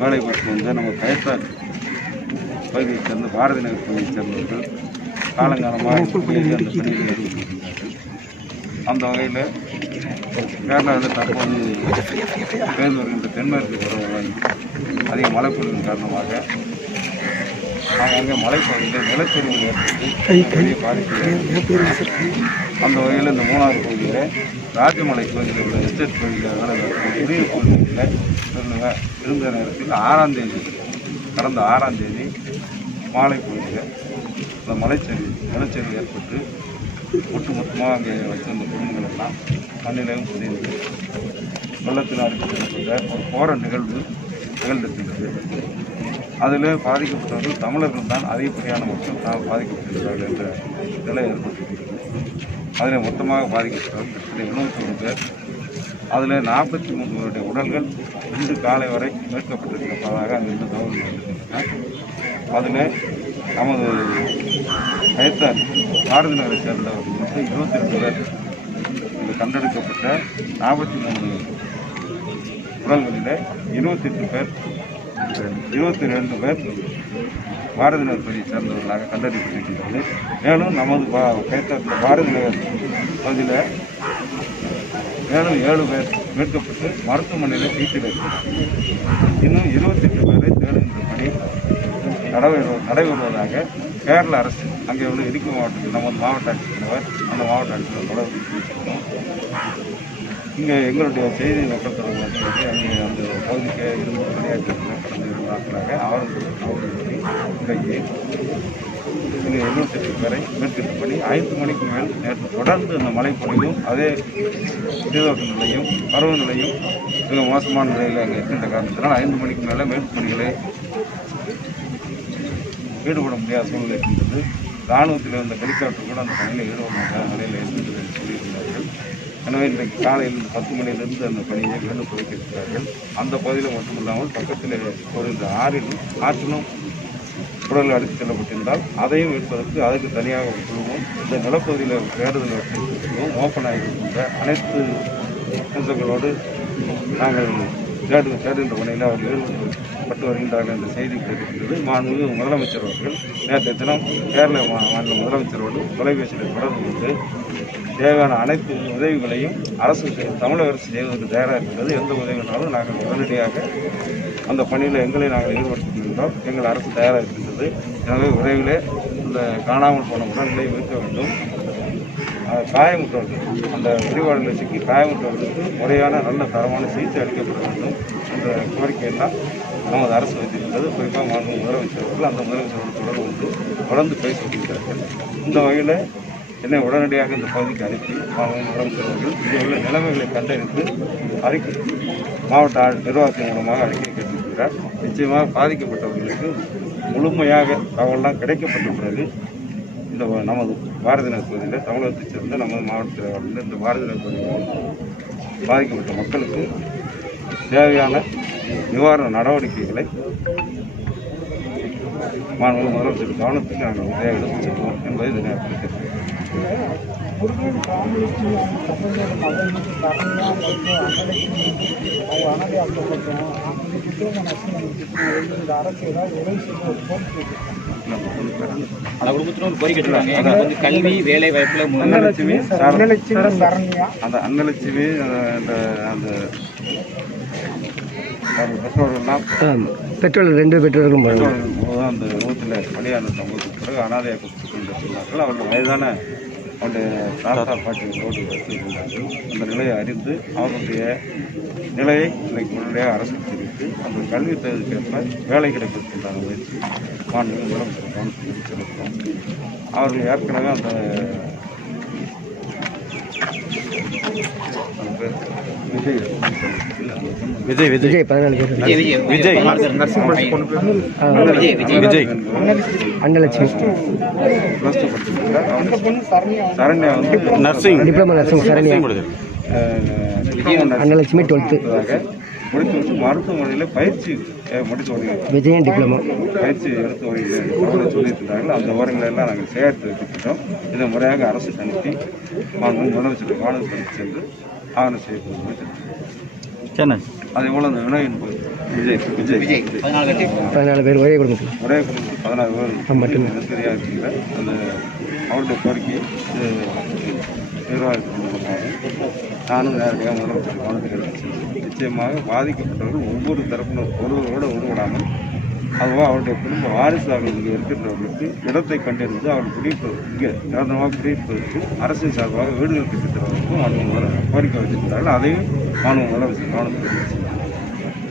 வேலை பார்த்து வந்த நம்ம கயத்தார் பகுதியைச் சேர்ந்த பாரதி நகர் பகுதியைச் சேர்ந்தவர்கள் காலங்காலமாக அந்த பணியில் ஈடுபட்டிருக்கிறார்கள். அந்த வகையில் கேரளாவில் தற்போது பெய்து வருகின்ற தென்மேற்கு பருவமழை அதிக மழை பொழிவின் காரணமாக அங்கே மலைப்பகுதியில் நிலச்சரிவு ஏற்பட்டு பெரிய பாதிப்பு. அந்த வகையில் இந்த மூணாவது பகுதியில் ராஜமலை பகுதியில் உள்ள எஸ்டேட் பகுதியில் உரிய பகுதியில் இருந்த நேரத்தில் 6ஆம் தேதி கடந்த 6ஆம் தேதி மாலை பகுதியில் இந்த நிலச்சரிவு ஏற்பட்டு ஒட்டுமொத்தமாக அங்கே வச்சிருந்த குடும்பங்கள் எல்லாம் மண்ணிலையும் புதைந்து வெள்ளத்தில் அடித்து செல்லப்பட்ட ஒரு போர நிகழ்வு நிகழ்ந்திருக்கின்றது. அதில் பாதிக்கப்பட்டவர்கள் தமிழர்கள் தான் அதிகப்படியான மக்கள் பாதிக்கப்பட்டிருக்கிறார்கள் என்ற நிலை ஏற்பட்டிருக்கிறது. அதில் மொத்தமாக பாதிக்கப்பட்டவர்கள் கிட்டத்தட்ட 71 பேர். அதில் 43 பேருடைய உடல்கள் இன்று காலை வரை மீட்கப்பட்டிருப்பதாக அங்கிருந்து தகவல் வந்திருக்கின்றன. அதில் நமது கயத்தார் பாரதி நகரை சேர்ந்தவர்கள் மட்டும் 22 பேர். இது கண்டெடுக்கப்பட்ட 43 உடல்களில் 22 பேர் 22 பேர் பாரதி நகர் பகுதியை சேர்ந்தவர்களாக கண்டறியப்பட்டிருக்கின்றது. மேலும் நமது கயத்தார் பாரதி நகர் பகுதியில் மேலும் 7 பேர் மீட்கப்பட்டு மருத்துவமனையில் சிகிச்சையில் இருக்கிறார். இன்னும் 28 பேரை தேடுகின்ற பணி நடைபெறுவதாக கேரள அரசு அங்கே உள்ள இடுக்கி மாவட்டத்தில் நமது மாவட்ட ஆட்சித்தலைவர் அந்த மாவட்ட ஆட்சித்தலைவர் தொடர்பு பேசியிருக்கோம். இங்கே எங்களுடைய செய்தி மக்கள் தொடர்பு அங்கே அந்த பகுதிக்கு இருந்து பணியாற்றியிருக்கிறோம். கடந்த 2 நாட்களாக அவர்களுக்கு இன்றைக்கு இங்கே 78 பேரை மீட்கின்ற பணி 5 மணிக்கு மேல் நேற்று தொடர்ந்து அந்த மழைப்பொழிவும் அதே சீதோட்ட நிலையும் பருவநிலையும் மிக மோசமான நிலையில் அங்கே இருக்கின்ற காரணத்தினால் 5 மணிக்கு மேலே மீட்பு பணிகளை ஈடுபட முடியாத சூழ்நிலை இருக்கின்றது. இராணுவத்தில் இருந்த ஹெலிகாப்டர் கூட அந்த பணியில் ஈடுபட முடியாத நிலையில் இருக்கின்றது என்று சொல்லியிருக்கிறார்கள். எனவே இன்றைக்கு காலையில் 10 மணியிலிருந்து அந்த பணியை மீண்டும் துவக்கியிருக்கிறார்கள். அந்த பகுதியில் மட்டுமில்லாமல் பக்கத்தில் ஒரு இந்த ஆற்றிலும் உடல்கள் அடித்துச் செல்லப்பட்டிருந்தால் அதையும் மீட்பதற்கு அதுக்கு தனியாக ஒரு குழுவும் இந்த நிலப்பகுதியில் தேடுதல் குழுவும் ஓப்பன் ஆகியிருக்கின்ற அனைத்து அம்சங்களோடு நாங்கள் தேடுகின்ற பணியில் அவர்கள் ஈடுபட்டு வருகின்றார்கள் என்ற செய்தி கிடைத்திருக்கிறது. மாண்புமிகு முதலமைச்சர் அவர்கள் நேற்றைய தினம் கேரள மாநில முதலமைச்சரோடு தொலைபேசியில் தொடர்பு கொண்டு தேவையான அனைத்து உதவிகளையும் தமிழக அரசு செய்வதற்கு தயாராக இருக்கிறது. எந்த உதவினாலும் நாங்கள் உடனடியாக அந்த பணியில் எங்களை நாங்கள் ஈடுபடுத்தியிருக்கிறோம். எங்கள் அரசு தயாராக இருக்கின்றது. எனவே விரைவிலே இந்த காணாமல் போன உடல்களை மீட்க வேண்டும். காயமுற்றவர்கள் அந்த இடிபாடுகளை சிக்கி காயமுற்றவர்களுக்கு முறையான நல்ல தரமான சிகிச்சை அளிக்கப்பட வேண்டும் என்ற கோரிக்கையெல்லாம் நமது அரசு வைத்திருக்கிறது. குறிப்பாக மாண்புமிகு முதலமைச்சர்கள் அந்த முதலமைச்சரோடு தொடர்ந்து பேசி வருகிறார்கள். இந்த வகையில் என்னை உடனடியாக இந்த பகுதிக்கு அனுப்பி மாண்புமிகு முதலமைச்சர் அவர்கள் இங்கே உள்ள நிலைமைகளை கண்டறிந்து அறிக்கை மாவட்ட நிர்வாகத்தின் மூலமாக அறிக்கை கேட்டிருக்கிறார். நிச்சயமாக பாதிக்கப்பட்டவர்களுக்கு முழுமையாக தகவலாம் கிடைக்கப்பட்ட பிறகு இந்த நமது பாரதி நகர் பகுதியில் தமிழகத்தைச் சேர்ந்த நமது மாவட்டத்தில் வாழ்ந்த இந்த பாரதி நகர் பகுதியில் பாதிக்கப்பட்ட மக்களுக்கு தேவையான நிவாரண நடவடிக்கைகளை மாண்புமிகு முதலமைச்சர் கவனத்துக்கு நாங்கள் உதவியாக எடுத்து செல்வோம் என்பதை இந்த நேரத்தில் தெரிவிக்கிறேன். கல்வி வேலை வாய்ப்புல அந்த அன்னலட்சுமி அந்த பெற்றோர்கள்லாம் பெற்றோர்கள் 2 பெற்றோர்களும் அந்த நூற்றில் பணியாளர் சமூகத்துக்கு பிறகு அனாதையாக கொடுத்துக்கொண்டிருக்கிறார்கள். அவர்கள் வயதான அவருடைய தாத்தா பாட்டிகளோடு வைத்திருக்கின்றார்கள். அந்த நிலையை அறிந்து அவர்களுடைய நிலையை இன்றைக்கு உடனடியாக அரசு தெரிவித்து அந்த கல்வி தேவைக்கேற்ப வேலை கிடைப்பதற்கான முயற்சி மாண்புமிகு முதலமைச்சர் கவனத்தில் செலுத்துவோம். அவர்கள் ஏற்கனவே அந்த விஜய் 14 பேர் Annalakshmi Saranya nursing diploma nursing Saranya Annalakshmi 12th முடித்து மருத்துவமனையில் பயிற்சி முடித்து வருகிறார்கள். விஜயன் டிப்ளமா பயிற்சி எடுத்து வருகிறார்கள் சொல்லியிருக்கிறார்கள். அந்த விவரங்களை எல்லாம் நாங்கள் சேகரித்து வைக்கின்றோம். இதை முறையாக அரசு அனுப்பி முதலமைச்சர் கவனத்துக்கு சென்று ஆவணம் செய்யப்படுவது. அதே போல் அந்த வினவின் விஜய் 14 பேர் ஒரே குடும்பத்தில். ஒரே குடும்பத்தில் 16 பேர் மட்டும்தான். நெருக்கடியாக இருக்கிற அந்த அவருடைய கோரிக்கையை நிர்வாகத்திற்கு நானும் நேரடியாக முதலமைச்சர் கவனத்தில் எடுத்து நிச்சயமாக பாதிக்கப்பட்டவர்கள் ஒவ்வொரு தரப்பினர் ஒருவரோடு உருவிடாமல் அதுவோ அவருடைய குடும்ப வாரிசுகள் இங்கே இருக்கின்றவர்களுக்கு இடத்தை கண்டறிந்து அவர்கள் குடியிருப்பதற்கு இங்கே நிரந்தரமாக குடியிருப்பதற்கு அரசின் சார்பாக வீடுகள் கட்டித்தருவதற்கும் அவங்க கோரிக்கை வச்சிருக்கிறார்கள். அதையும் மாநில முதலமைச்சர் கவனத்தில் எடுத்து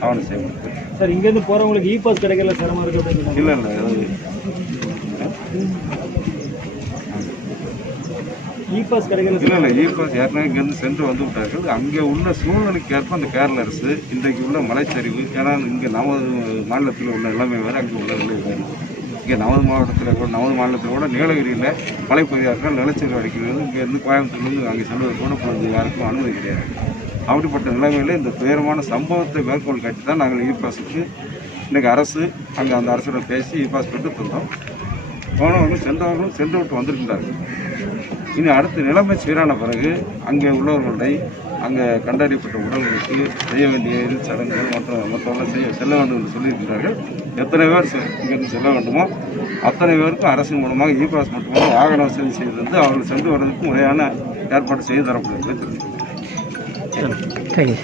கவனம் செய்யப்படுது. சார் இங்கேருந்து போகிறவங்களுக்கு இ பாஸ் கிடைக்கல சிரமம் இருக்குது அப்படின்னு இல்லை அது இ பாஸ் கிடைக்கல. இல்லை இ பாஸ் ஏற்கனவே இங்கேருந்து சென்று வந்து விட்டார்கள். அங்கே உள்ள சூழ்நிலைக்கு ஏற்ப அந்த கேரள அரசு இன்றைக்கு உள்ள மலைச்சரிவு, ஏன்னா இங்கே நமது மாநிலத்தில் உள்ள நிலைமை வேறு, அங்கே உள்ள நிலை வேறு. இங்கே நமது மாவட்டத்தில் கூட நமது மாநிலத்தில் கூட நீலகிரியில் மலைப்பகுதியார்கள் நிலச்சரிவு அடிக்கிறது. இங்கேருந்து கோயம்புத்தூர்லேருந்து அங்கே செல்வது கூட இப்பொழுது யாருக்கும் அனுமதி கிடையாது. அப்படிப்பட்ட நிலைமையில் இந்த துயரமான சம்பவத்தை மேற்கோள் காட்டி தான் நாங்கள் இ பாஸுக்கு இன்றைக்கி அரசு அங்கே அந்த அரசுடன் பேசி இ பாஸ் பெற்று தந்தோம். போனவர்களும் சென்றவர்களும் சென்று விட்டு வந்திருக்கின்றார்கள். இனி அடுத்த நிலைமை சீரான பிறகு அங்கே உள்ளவர்களை அங்கே கண்டறியப்பட்ட உடல்களுக்கு செய்ய வேண்டிய இறுதி சடங்குகள் மற்றவர்கள் செல்ல வேண்டும் என்று சொல்லியிருக்கிறார்கள். எத்தனை பேர் இங்கிருந்து செல்ல வேண்டுமோ அத்தனை பேருக்கும் அரசின் மூலமாக இ பாஸ் மட்டுமல்ல வாகன வசதி செய்து வந்து அவர்கள் சென்று வருவதற்கு முறையான ஏற்பாடு செய்து தரப்படுகிறது. தேங்க்யூ.